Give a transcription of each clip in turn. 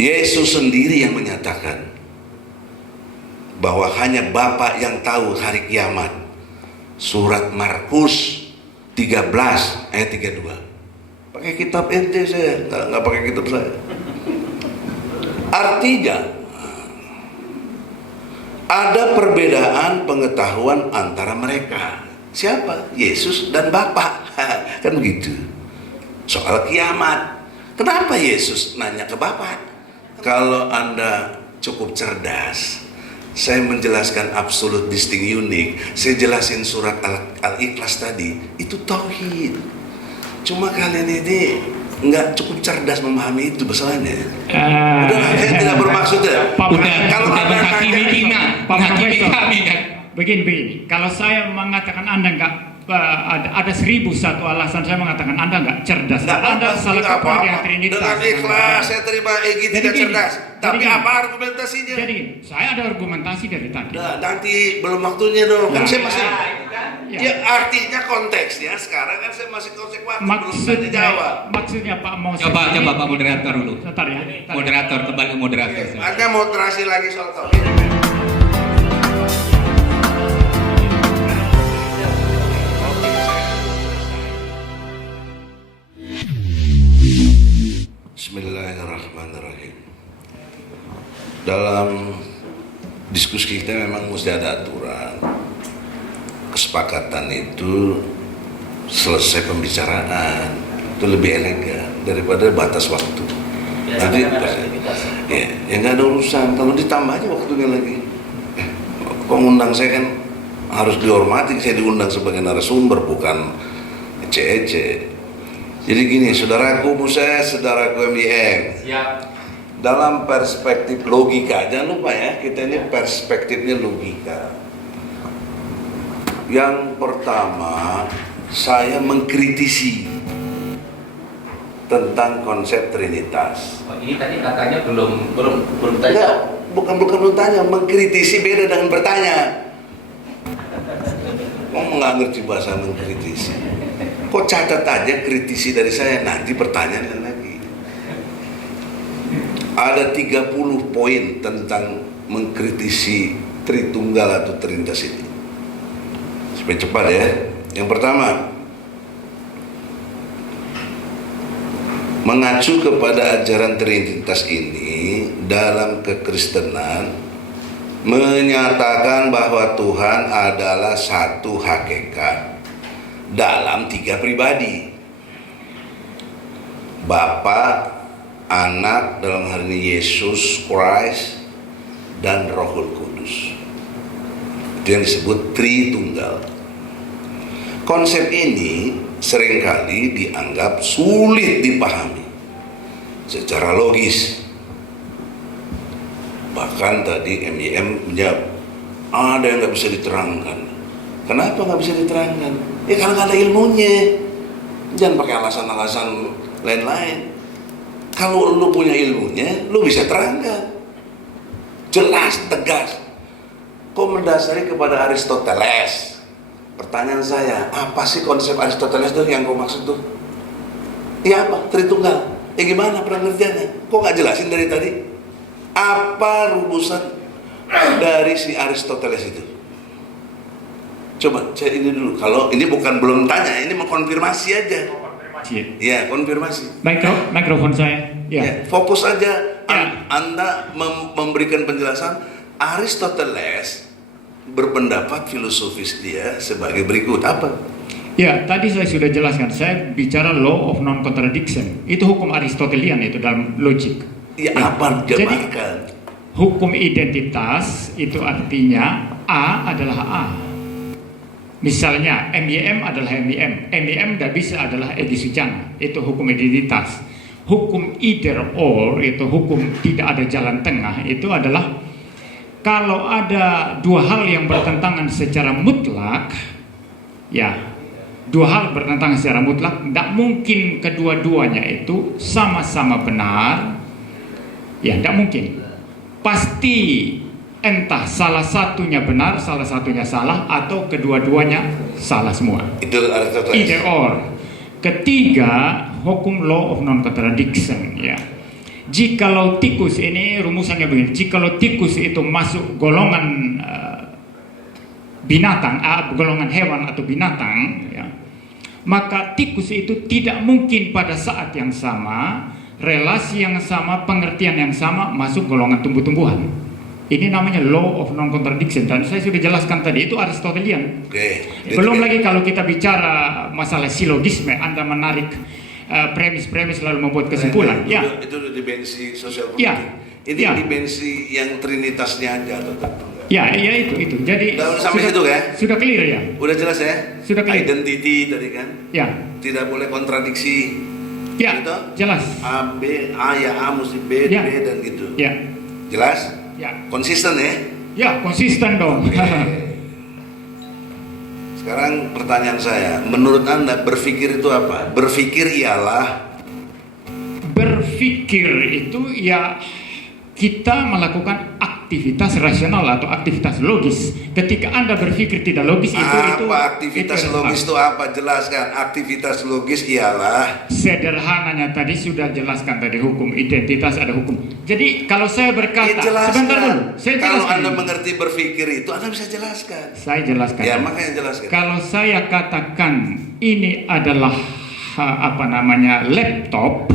Yesus sendiri yang menyatakan bahwa hanya Bapa yang tahu hari kiamat. Surat Markus 13 ayat 32. Pakai kitab ente saya, nggak pakai kitab saya. Artinya ada perbedaan pengetahuan antara mereka. Siapa? Yesus dan Bapa. Kan begitu. Soal kiamat. Kenapa Yesus nanya ke Bapa? Kalau Anda cukup cerdas, saya menjelaskan absolute distinct unique. Saya jelasin surat Al-Ikhlas tadi, itu tauhid. Cuma kalian ini nggak cukup cerdas memahami itu masalahnya. Udah, saya tidak bermaksud ya. Kalau Anda menghakimi kami kan. Begini. Kalau saya mengatakan Anda nggak ada 1001 alasan saya mengatakan Anda nggak cerdas. Anda salah kaprah yang Trinitas. Dengan ikhlas saya terima Egy tidak cerdas. Tapi apa argumentasinya? Jadi saya ada argumentasi dari tadi. Nah, nanti belum waktunya dong. Kan saya masih. Ya. Artinya konteksnya sekarang kan saya masih konsekuen. Maksudnya Pak mau. Coba Pak moderator dulu. Sebentar ya. Moderator kembali ke moderator. Anda mau terasi lagi soal tauhid. Bismillahirrahmanirrahim. Dalam diskusi kita memang mesti ada aturan. Kesepakatan itu selesai pembicaraan itu lebih elegan daripada batas waktu. Nanti ya nggak ada urusan. Kalau ditambah aja waktunya lagi. Pengundang saya kan harus dihormati. Saya diundang sebagai narasumber, bukan ece-ece. Jadi gini, saudaraku Musa, saudaraku MIM. Siap. Dalam perspektif logika, jangan lupa ya, kita ini perspektifnya logika. Yang pertama, saya mengkritisi tentang konsep Trinitas. Ini tadi katanya belum tanya. Enggak, bukan tanya, mengkritisi beda dengan bertanya. Nggak ngerti bahasa mengkritisi. Kok catat aja kritisi dari saya, nanti pertanyaan lagi. Ada 30 poin tentang mengkritisi Tritunggal atau Trinitas ini. Supaya cepat ya. Yang pertama, mengacu kepada ajaran Trinitas ini dalam kekristenan menyatakan bahwa Tuhan adalah satu hakikat dalam 3 pribadi. Bapa, Anak dalam hal ini Yesus Christ, dan Rohul Kudus. Itu yang disebut Tritunggal. Konsep ini seringkali dianggap sulit dipahami secara logis. Bahkan tadi MIM menjawab, ada yang nggak bisa diterangkan. Kenapa nggak bisa diterangkan? Ya karena nggak ada ilmunya. Jangan pakai alasan-alasan lain-lain. Kalau lu punya ilmunya, lu bisa terangkan. Jelas, tegas. Kok mendasari kepada Aristoteles? Pertanyaan saya, apa sih konsep Aristoteles itu yang kau maksud tuh? Ya apa? Tritunggal. Ya gimana pengertiannya? Kok nggak jelasin dari tadi? Apa rumusan dari si Aristoteles itu? Coba saya ini dulu. Kalau ini bukan belum tanya, ini mau konfirmasi aja. Ya, konfirmasi. Mikrofon saya. Ya, fokus aja. Anda memberikan penjelasan. Aristoteles berpendapat filosofis dia sebagai berikut. Apa? Ya, tadi saya sudah jelaskan. Saya bicara law of non-contradiction. Itu hukum Aristotelian itu dalam logik. Ya, apa jabarkan? Hukum identitas itu artinya A adalah A. Misalnya MYM adalah MYM tidak bisa adalah Edi Sucana. Itu hukum identitas. Hukum either or, itu hukum tidak ada jalan tengah, itu adalah kalau ada dua hal yang bertentangan secara mutlak, ya dua hal bertentangan secara mutlak, tidak mungkin kedua-duanya itu sama-sama benar. Ya, tidak mungkin. Pasti entah salah satunya benar, salah satunya salah, atau kedua-duanya salah semua. Itu Aristoteles. Either or. Ketiga, hukum law of non-contradiction. Ya, Jikalau tikus, ini rumusannya begini, jikalau tikus itu masuk golongan binatang, golongan hewan atau binatang, ya, maka tikus itu tidak mungkin pada saat yang sama, relasi yang sama, pengertian yang sama masuk golongan tumbuh-tumbuhan. Ini namanya law of non-contradiction, dan saya sudah jelaskan tadi, itu Aristotelian. Belum lagi kalau kita bicara masalah silogisme, Anda menarik premis-premis lalu membuat kesimpulan. Itu dimensi sosial politik. Ya. Ini dimensi yang trinitasnya aja atau enggak? Ya, itu. Jadi sampai situ ya? Sudah clear ya? Udah jelas ya? Sudah clear. Identity tadi kan? Ya. Tidak boleh kontradiksi. Ya, gitu? jelas. A ya A mesti B, Ya. B dan gitu. Ya. Jelas? Ya. Konsisten ya? Ya, konsisten dong. Oke. Sekarang pertanyaan saya, menurut Anda berpikir itu apa? Berpikir ialah Berpikir itu ya kita melakukan aktivitas rasional atau aktivitas logis. Ketika Anda berpikir tidak logis itu aktivitas logis itu apa? Jelaskan. Aktivitas logis ialah sederhananya tadi sudah jelaskan tadi, hukum identitas, ada hukum. Jadi kalau saya berkata, sebentar dulu, saya kalau jelaskan. Anda mengerti berpikir itu, Anda bisa jelaskan. Saya jelaskan. Ya, makanya jelaskan. Kalau saya katakan ini adalah laptop,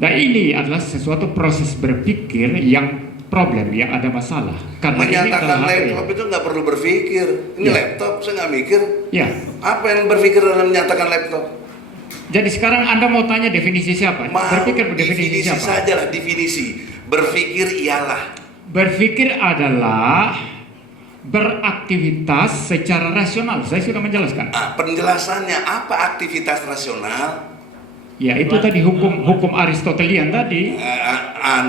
dan ini adalah sesuatu proses berpikir yang problem, yang ada masalah. Karena menyatakan ini laptop itu nggak perlu berpikir. Ini laptop, saya nggak mikir. Ya. Apa yang berpikir dalam menyatakan laptop? Jadi sekarang Anda mau tanya definisi siapa? Berpikir definisi siapa? Saja lah definisi. Berpikir ialah. Berpikir adalah beraktivitas secara rasional. Saya sudah menjelaskan. Penjelasannya apa aktivitas rasional? Ya itu tadi hukum Aristotelian tadi.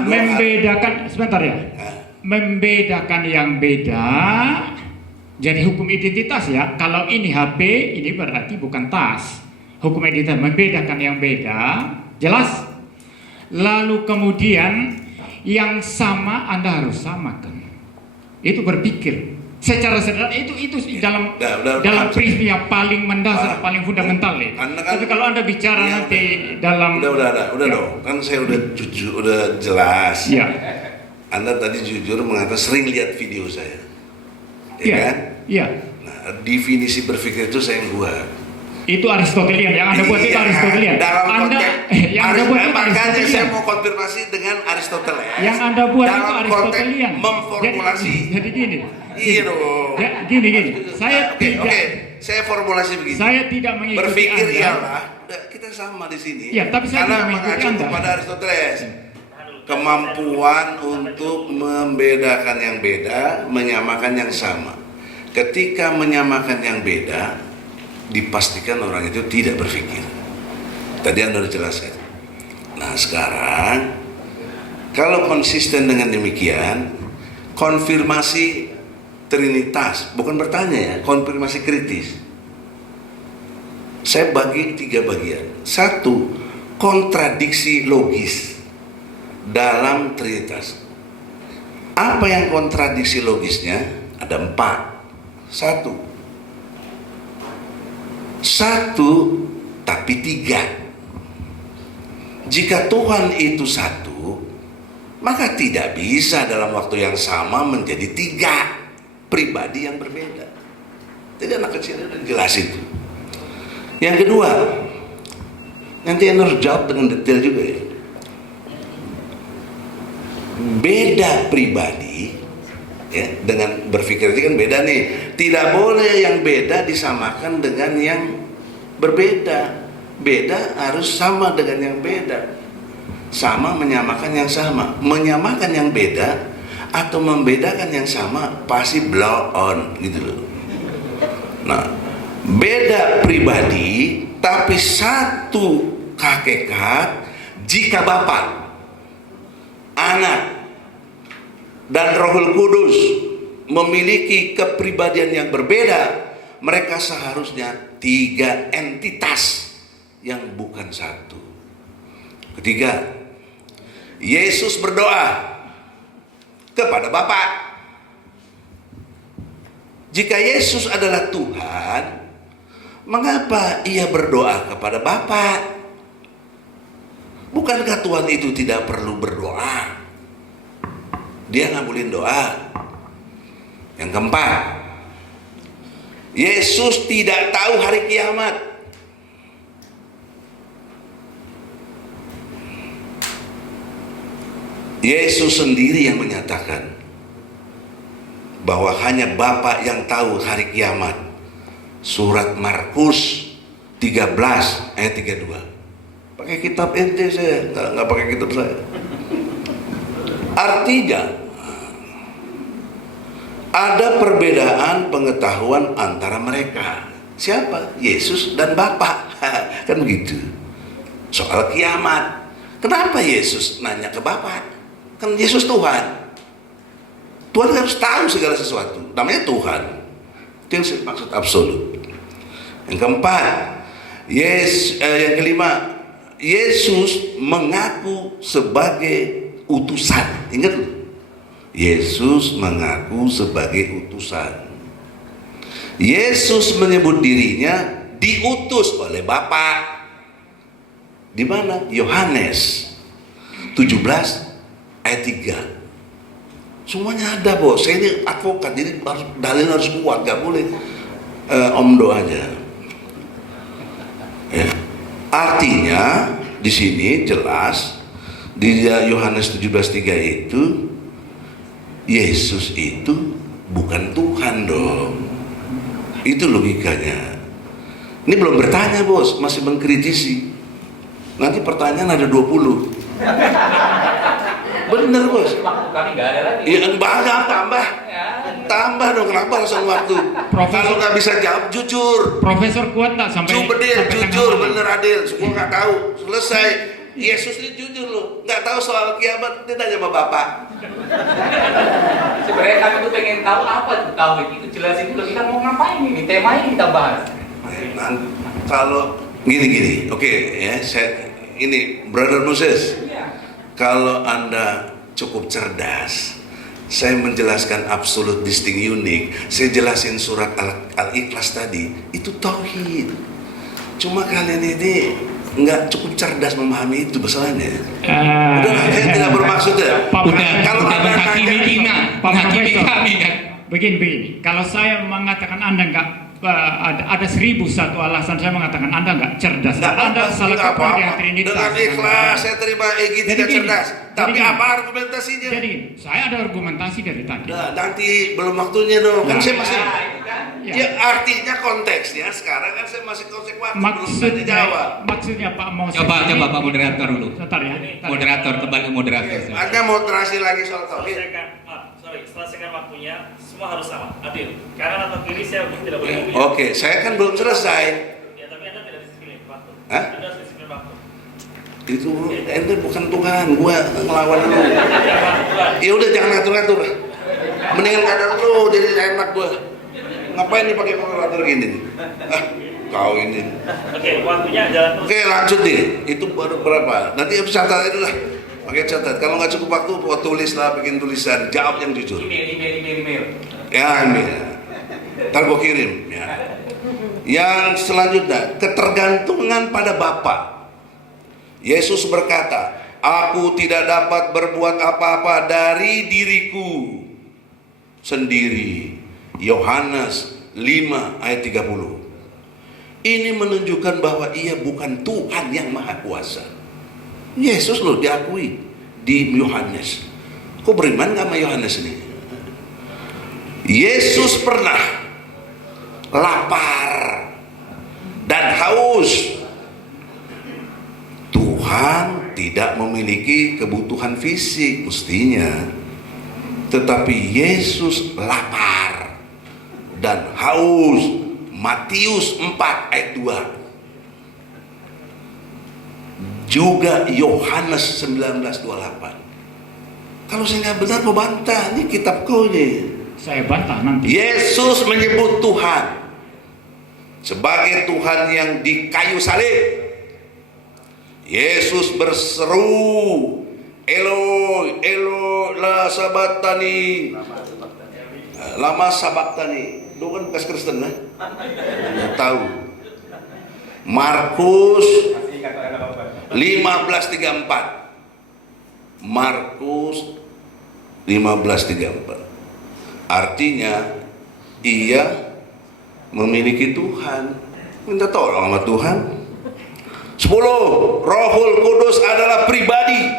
Membedakan, sebentar ya. Membedakan yang beda. Jadi hukum identitas ya. Kalau ini HP, ini berarti bukan tas. Hukum identitas membedakan yang beda. Jelas? Lalu kemudian yang sama Anda harus samakan. Itu berpikir. Secara sederhana itu dalam prinsip yang paling mendasar, paling fundamental ya. Tapi kalau Anda bicara nanti dalam udah dong. Kan saya udah jujur, udah jelas. Ya. Anda tadi jujur mengatakan sering lihat video saya. Iya kan? Iya. Nah, definisi berpikir itu saya yang buat. Itu Aristotelian, yang Anda buat itu Aristotelian. Dalam konteks yang Anda buat itu makanya Aristotelian. saya mau konfirmasi dengan Aristoteles. Yang Anda buat dalam itu Aristotelian. Memformulasi. Jadi gini. Iya dong. Gini. Saya Oke. Saya formulasi begini. Saya tidak mengikuti berpikir Anda. ialah, kita sama di sini. Ya, tapi saya karena tidak mengikuti mengacu Anda. kepada Aristoteles. Kemampuan untuk membedakan yang beda, menyamakan yang sama. Ketika menyamakan yang beda, dipastikan orang itu tidak berpikir. Tadi Anda sudah jelaskan. Nah sekarang, kalau konsisten dengan demikian, konfirmasi trinitas, bukan bertanya ya, konfirmasi kritis. Saya bagi 3 bagian. 1, kontradiksi logis dalam trinitas. Apa yang kontradiksi logisnya? Ada 4. 1 tapi 3. Jika Tuhan itu 1, maka tidak bisa dalam waktu yang sama menjadi 3 pribadi yang berbeda. Jadi anak kecil udah jelas itu. Yang kedua, nanti Anda harus jawab dengan detail juga ya. Beda pribadi ya, dengan berpikir itu kan beda nih. Tidak boleh yang beda disamakan dengan yang berbeda. Beda harus sama dengan yang beda. Sama menyamakan yang sama. Menyamakan yang beda atau membedakan yang sama pasti blow on gitu loh. Nah, beda pribadi tapi satu hakikat jika Bapa, Anak dan Rohul Kudus memiliki kepribadian yang berbeda, mereka seharusnya 3 entitas yang bukan satu. Ketiga, Yesus berdoa kepada Bapa. Jika Yesus adalah Tuhan, mengapa ia berdoa kepada Bapa? Bukankah Tuhan itu tidak perlu berdoa? Dia ngabulin doa. Yang keempat, Yesus tidak tahu hari kiamat. Yesus sendiri yang menyatakan bahwa hanya Bapa yang tahu hari kiamat. Surat Markus 13 ayat 32. Pakai kitab ente saya, nggak pakai kitab saya. Artinya ada perbedaan pengetahuan antara mereka. Siapa? Yesus dan Bapa. Kan begitu. Soal kiamat. Kenapa Yesus nanya ke Bapa? Kan Yesus Tuhan. Tuhan harus tahu segala sesuatu. Namanya Tuhan. Itu yang maksud absolut. Yang keempat, yang kelima, Yesus mengaku sebagai utusan. Ingat loh. Yesus mengaku sebagai utusan. Yesus menyebut dirinya diutus oleh Bapa. Di mana? Yohanes 17 ayat 3. Semuanya ada, bos. Saya ini advokat, jadi dalil harus kuat, gak boleh omdo aja. Ya. Artinya di sini jelas di Yohanes 17:3 itu Yesus itu bukan Tuhan dong. Itu logikanya. Ini belum bertanya, bos, masih mengkritisi. Nanti pertanyaan ada 20. Bener, bos. Kami nggak ada lagi. Iya, banyak, tambah dong. Kenapa alasan waktu? Kalau nggak bisa jawab, jujur. Profesor kuat nggak sampai Jujur, sampai jujur, tengah malam? bener Adil. Semua nggak tahu. Selesai. Yesus ini jujur loh, nggak tahu soal kiamat. Dia tanya sama Bapak. Sebenarnya kami tuh pengen tahu apa tuh tauhid itu, jelasin dulu kita mau ngapain ini, temanya kita bahas. Nah, kalau gini, oke, ya, ini Brother Moses. Kalau Anda cukup cerdas, saya menjelaskan absolut, distinct, unik. Saya jelasin surat Al-Ikhlas tadi, itu tauhid. Cuma kalian ini nggak cukup cerdas memahami itu masalahnya. Udah, saya tidak bermaksud ya. Kalau Udah menghakimi kita, menghakimi kami kan. Begini, kalau saya mengatakan Anda nggak ada 1001 alasan saya mengatakan Anda nggak cerdas. Anda salah kaprah di Trinitas. Dengan ikhlas saya terima Egy tidak cerdas. Tapi apa argumentasinya? Jadi saya ada argumentasi dari tadi. Nah, nanti belum waktunya dong. Kan saya masih. Ya. Ya artinya konteksnya sekarang kan saya masih konteks waktu belum dijawab. Maksudnya Pak Moses. Coba Pak moderator dulu. Sebentar ya. Moderator, kembali ke moderator. Anda mau terasi lagi soal tauhid? Selesaikan waktunya, semua harus sama, adil. Kanan atau kiri saya tidak boleh memilih. Oke, saya kan belum selesai. Ya, tapi Anda tidak disiplin waktu. Hah? Anda harus disiplin waktu. Itu ente bukan Tuhan, gua ngelawan lu. Ya udah jangan ngatur-ngatur. Mendingan kadang lu jadi enak gua. Ngapain nih pakai moderator gini? Kau ini. Oke, waktunya jalan terus. Oke, lanjut deh. Itu baru berapa? Nanti catat itu lah. Pakai catat. Kalau nggak cukup waktu, buat tulis lah, bikin tulisan. Jawab yang jujur. Email. Ya, email. Ntar gua kirim. Ya. Yang selanjutnya, ketergantungan pada Bapa. Yesus berkata, aku tidak dapat berbuat apa-apa dari diriku sendiri. Yohanes 5 ayat 30. Ini menunjukkan bahwa ia bukan Tuhan yang maha kuasa. Yesus loh diakui di Yohanes. Kok beriman gak sama Yohanes ini? Yesus pernah lapar dan haus. Tuhan tidak memiliki kebutuhan fisik mestinya, tetapi Yesus lapar dan haus. Matius 4 ayat 2. Juga Yohanes 19:28. Kalau saya nggak benar mau bantah, ini kitabku nih. Saya bantah nanti. Yesus menyebut Tuhan sebagai Tuhan yang di kayu salib. Yesus berseru, Eloi, Eloi, lama sabaktani. Lu kan bekas Kristen kan? Nggak tahu. Markus 15:34. Markus 15:34. Artinya ia memiliki Tuhan, minta tolong sama Tuhan. 10. Rohul Kudus adalah pribadi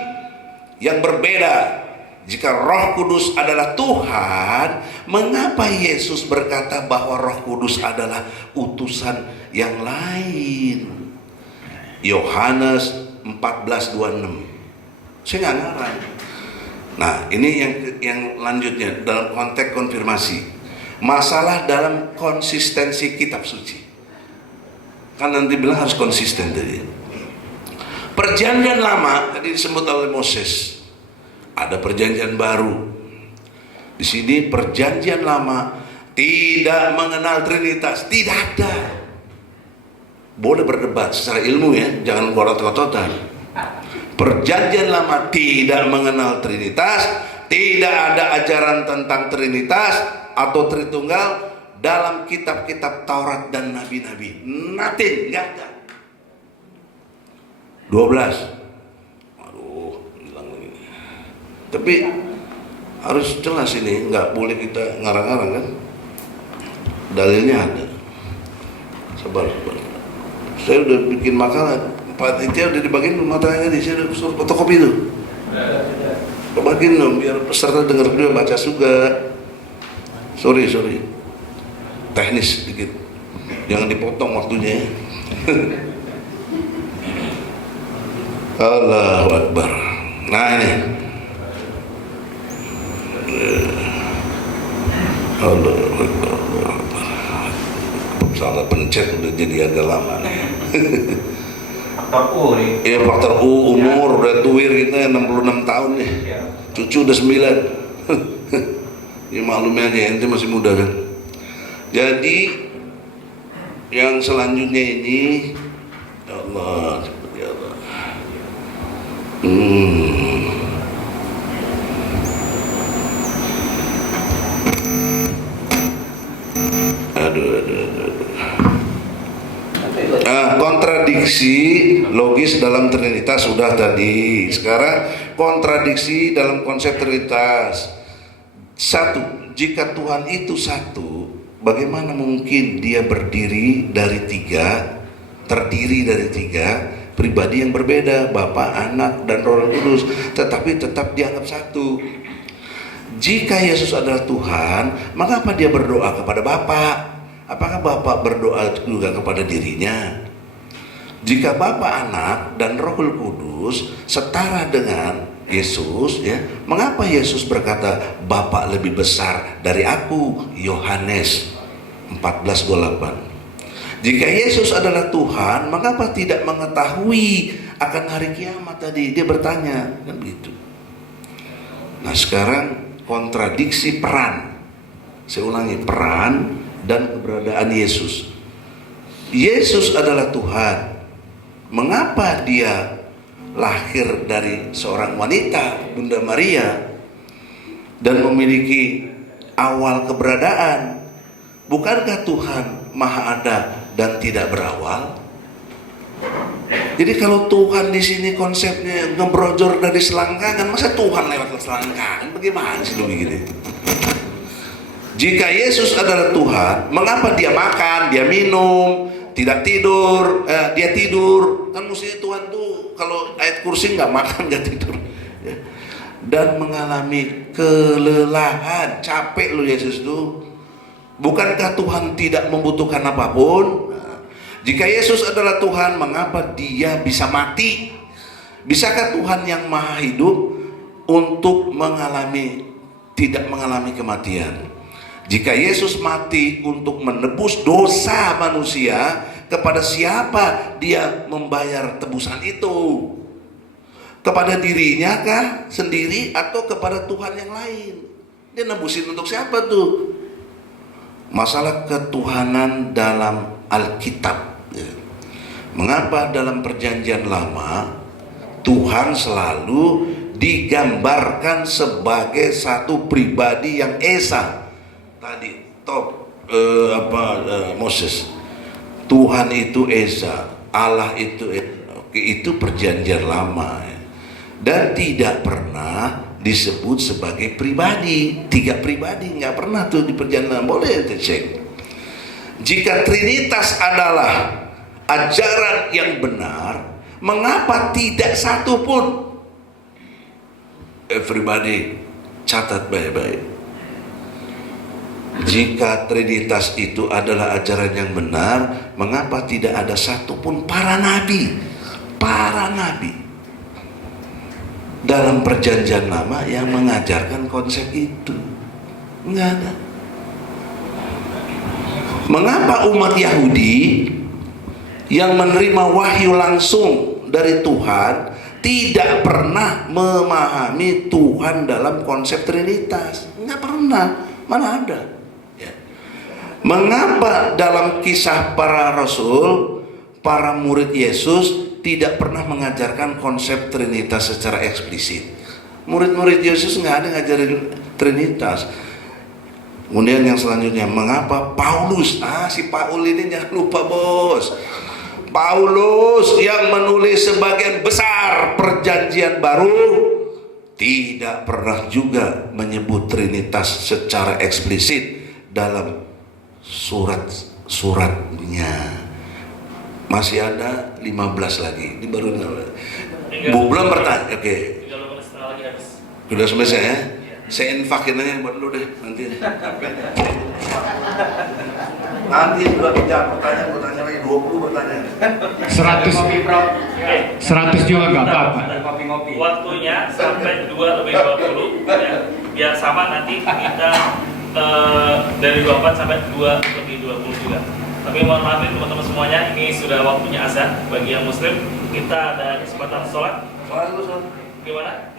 yang berbeda. Jika Roh Kudus adalah Tuhan, mengapa Yesus berkata bahwa Roh Kudus adalah utusan yang lain? Yohanes 14:26. Saya nggak ngarang. Nah, ini yang lanjutnya dalam konteks konfirmasi. Masalah dalam konsistensi kitab suci. Kan nanti bilang harus konsisten tadi. Perjanjian lama tadi disebut oleh Moses. Ada perjanjian baru. Di sini perjanjian lama tidak mengenal Trinitas, tidak ada. Boleh berdebat secara ilmu ya, jangan kotot-kototan. Perjanjian lama tidak mengenal Trinitas, tidak ada ajaran tentang Trinitas atau Tritunggal dalam kitab-kitab Taurat dan Nabi-Nabi. Nothing, nggak ada. 12. Aduh, hilang lagi. Tapi harus jelas ini, nggak boleh kita ngarang-ngarang kan. Dalilnya ada. Sabar. Saya udah bikin makalah, panitia udah dibagiin materinya di sini, suruh fotokopi itu. Bagiin dong, biar peserta dengar juga, baca juga. Sorry. Teknis sedikit. Jangan dipotong waktunya. Allahu Akbar. Nah ini. Allahu Akbar. Salah pencet udah jadi agak lama nih. Faktor U nih. Iya, faktor U, umur udah tuwir kita 66 tahun nih. Ya. Cucu udah 9. Ya maklumnya aja, ente masih muda kan. Jadi yang selanjutnya ini, ya Allah, seperti Allah. Kontradiksi logis dalam Trinitas sudah tadi. Sekarang kontradiksi dalam konsep Trinitas. Satu, jika Tuhan itu satu, bagaimana mungkin dia terdiri dari tiga pribadi yang berbeda, Bapa, Anak, dan Roh Kudus, tetapi tetap dianggap satu. Jika Yesus adalah Tuhan, mengapa dia berdoa kepada Bapa? Apakah Bapa berdoa juga kepada dirinya? Jika Bapa, Anak, dan Roh Kudus setara dengan Yesus, ya, mengapa Yesus berkata Bapa lebih besar dari aku? Yohanes 14:28. Jika Yesus adalah Tuhan, mengapa tidak mengetahui akan hari kiamat tadi? Dia bertanya, kan begitu. Nah, sekarang kontradiksi peran. Saya ulangi, peran dan keberadaan Yesus. Yesus adalah Tuhan. Mengapa dia lahir dari seorang wanita, Bunda Maria, dan memiliki awal keberadaan? Bukankah Tuhan Maha Ada dan tidak berawal? Jadi kalau Tuhan di sini konsepnya ngebrojor dari selangkangan, masa Tuhan lewat selangkangan? Bagaimana sih begini? Jika Yesus adalah Tuhan, mengapa dia makan, dia minum, tidak tidur, dia tidur? Kan mesti Tuhan tuh kalau ayat kursi nggak makan, nggak tidur, ya. Dan mengalami kelelahan, capek lo Yesus tuh. Bukankah Tuhan tidak membutuhkan apapun? Jika Yesus adalah Tuhan, mengapa dia bisa mati? Bisakah Tuhan yang maha hidup untuk tidak mengalami kematian? Jika Yesus mati untuk menebus dosa manusia, kepada siapa dia membayar tebusan itu? Kepada dirinya kah sendiri atau kepada Tuhan yang lain? Dia nebusin untuk siapa tuh? Masalah ketuhanan dalam Alkitab. Mengapa dalam perjanjian lama Tuhan selalu digambarkan sebagai satu pribadi yang esa? Tadi Moses, Tuhan itu esa, Allah itu esa. itu perjanjian lama ya. Dan tidak pernah disebut sebagai pribadi, 3 pribadi, nggak pernah tuh di perjanjian lama. Boleh cek. Jika Trinitas adalah ajaran yang benar, mengapa tidak satu pun? Everybody catat baik-baik. Jika Trinitas itu adalah ajaran yang benar, mengapa tidak ada satupun para nabi dalam perjanjian lama yang mengajarkan konsep itu? Enggak ada. Mengapa umat Yahudi yang menerima wahyu langsung dari Tuhan tidak pernah memahami Tuhan dalam konsep Trinitas? Enggak pernah, mana ada. Mengapa dalam kisah para rasul, para murid Yesus tidak pernah mengajarkan konsep Trinitas secara eksplisit? Murid-murid Yesus nggak ada ngajarin Trinitas. Kemudian yang selanjutnya, mengapa Paulus, si Paul ini jangan lupa bos, Paulus yang menulis sebagian besar perjanjian baru tidak pernah juga menyebut Trinitas secara eksplisit dalam surat-suratnya. Masih ada 15 lagi. Ini baru belum bertanya. Oke. 30 menit lagi habis. Sudah selesai ya? Saya infakin aja buat lu deh nanti. Nanti udah bicara pertanyaan, gue tanya lagi 20 pertanyaan. 100 juga nggak apa-apa. Waktunya sampai 2:20 ya. Biar sama nanti kita dari 24 sampai 2:20 juga. Tapi mohon maaf teman-teman semuanya, ini sudah waktunya azan bagi yang muslim. Kita ada kesempatan sholat. Soal dulu, Gimana?